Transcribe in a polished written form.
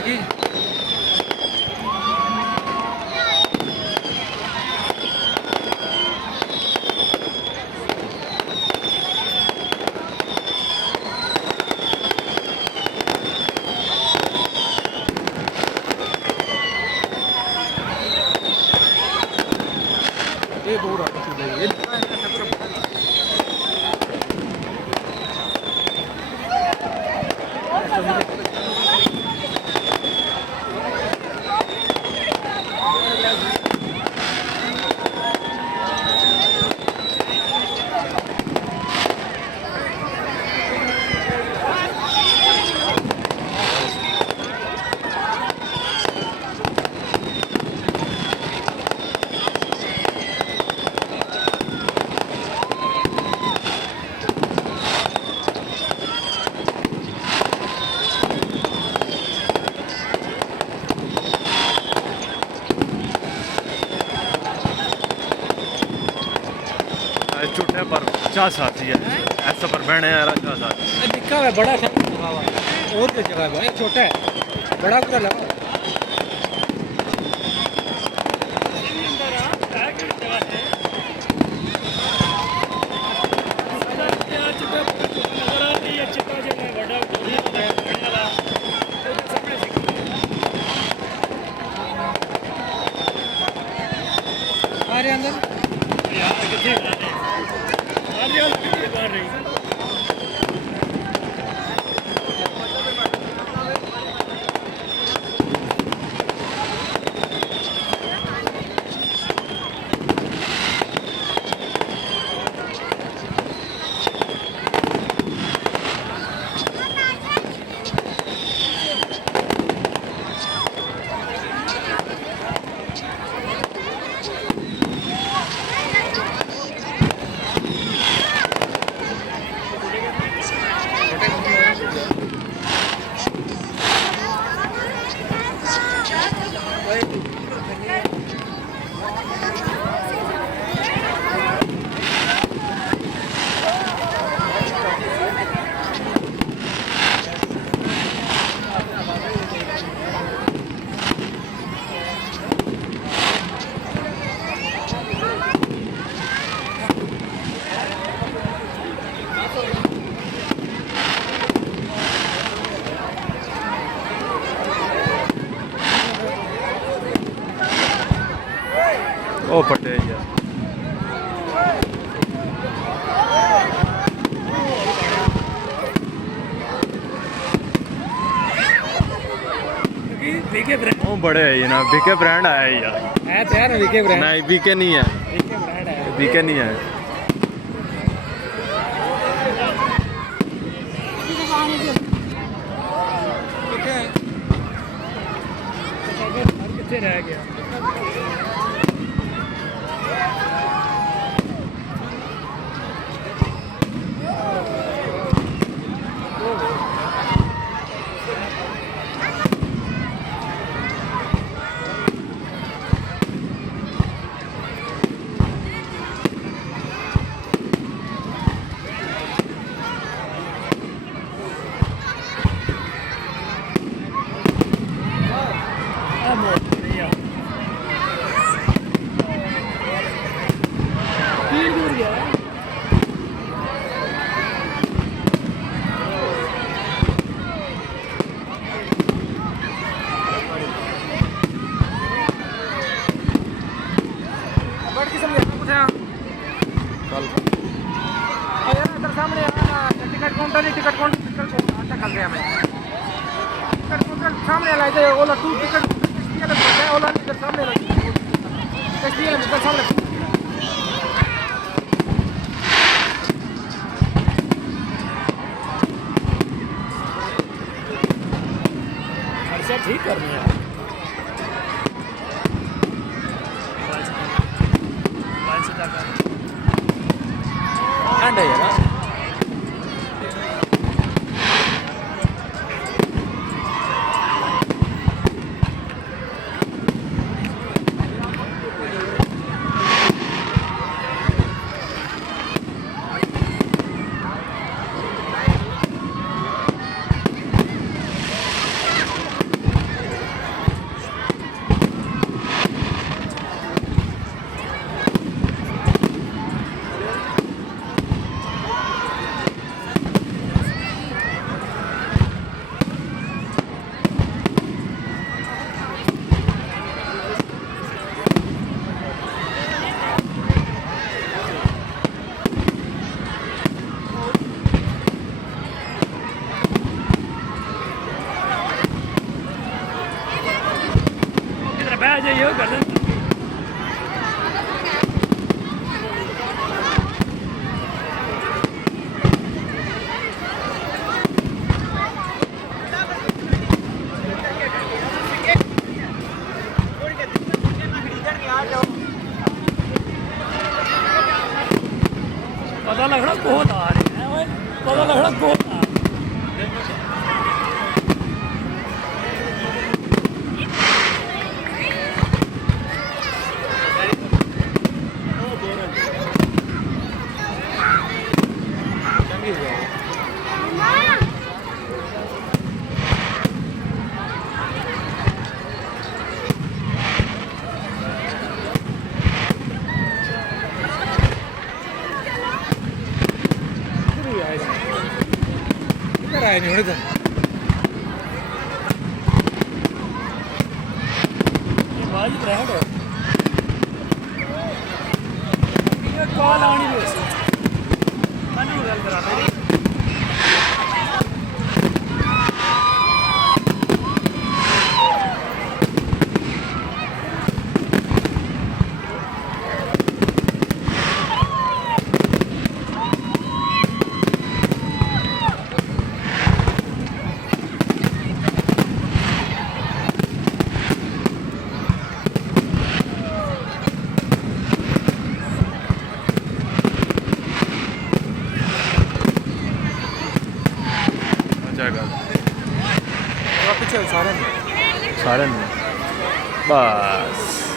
की ये दूर आ ये छुट्टे पर चाह साथी है ऐसा पर बहने यार चाह साथी दिखा है बड़ा सा और क्या जगह है छोटा है बड़ा पूरा लगा अरे अंदर ओ फटे यार वो बड़े है ये ना बीके ब्रांड आया है यार है तो यार बीके ब्रांड नहीं बीके नहीं है बीके ब्रांड है बीके नहीं है कितने रह गया टिकट काउंटर चल रहा है टिकट काउंटर सामने लगा ओला टू टिकट ओला इधर सामने लगी इधर सामने खर्चा ठीक करनी है ठंड है यार ਘਰ ਆਏ ਨਹੀਂ ਹੁਣੇ ਤਾਂ ਇਹ ਬਾਜੀ ਬ੍ਰਾਂਡ ਹੈ ਇਹ ਕਾਲ ਆਣੀ ਨਹੀਂ ਸੀ ਮੈਨੂੰ ਗੱਲ ਕਰਾ ਦੇ ਪਿੱਛੇ ਸਾਰਿਆਂ ਨੂੰ ਬਸ